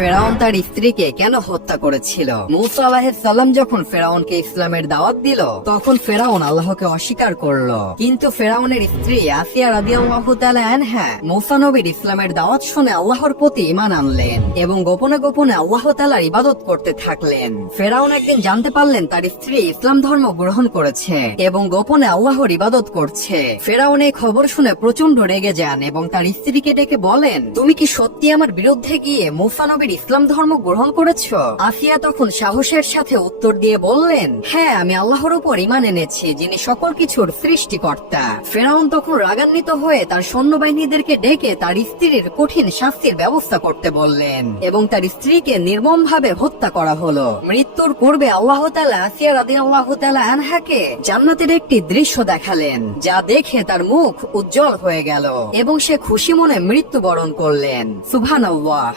ফেরাউন তার স্ত্রীকে কেন হত্যা করেছিল। মূসা আলাইহিস সালাম যখন ফেরাউনকে ইসলামের দাওয়াত দিল তখন ফেরাউন আল্লাহকে অস্বীকার করলো, কিন্তু ফেরাউনের স্ত্রী আসিয়া রাদিয়াল্লাহু তাআলা আনহা মূসা নবীর ইসলামের দাওয়াত শুনে আল্লাহর প্রতি ঈমান আনলেন এবং গোপনে গোপনে আল্লাহ তাআলার ইবাদত করতে থাকলেন। ফেরাউন একদিন জানতে পারলেন তার স্ত্রী ইসলাম ধর্ম গ্রহণ করেছে এবং গোপনে আল্লাহর ইবাদত করছে। ফেরাউন এই খবর শুনে প্রচন্ড রেগে যান এবং তার স্ত্রীকে ডেকে বলেন, তুমি কি সত্যি আমার বিরুদ্ধে গিয়ে মূসা নবীর ইসলাম ধর্ম গ্রহণ করেছো? আসিয়া তখন সাহসের সাথে উত্তর দিয়ে বললেন, হ্যাঁ, আমি আল্লাহর উপর ঈমান এনেছি, যিনি সকল কিছুর সৃষ্টিকর্তা। ফেরাউন তখন রাগান্বিত হয়ে তার সৈন্যবাহিনীদেরকে ডেকে তার স্ত্রীর কঠিন শাস্তির ব্যবস্থা করতে বললেন এবং তার স্ত্রীকে নির্মমভাবে হত্যা করা হলো। মৃত্যুর পূর্বে আল্লাহ তাআলা আসিয়া রাদিয়াল্লাহু তাআলা আনহাকে জান্নাতের একটি দৃশ্য দেখালেন, যা দেখে তার মুখ উজ্জ্বল হয়ে গেল এবং সে খুশি মনে মৃত্যুবরণ করলেন। সুবহানাল্লাহ।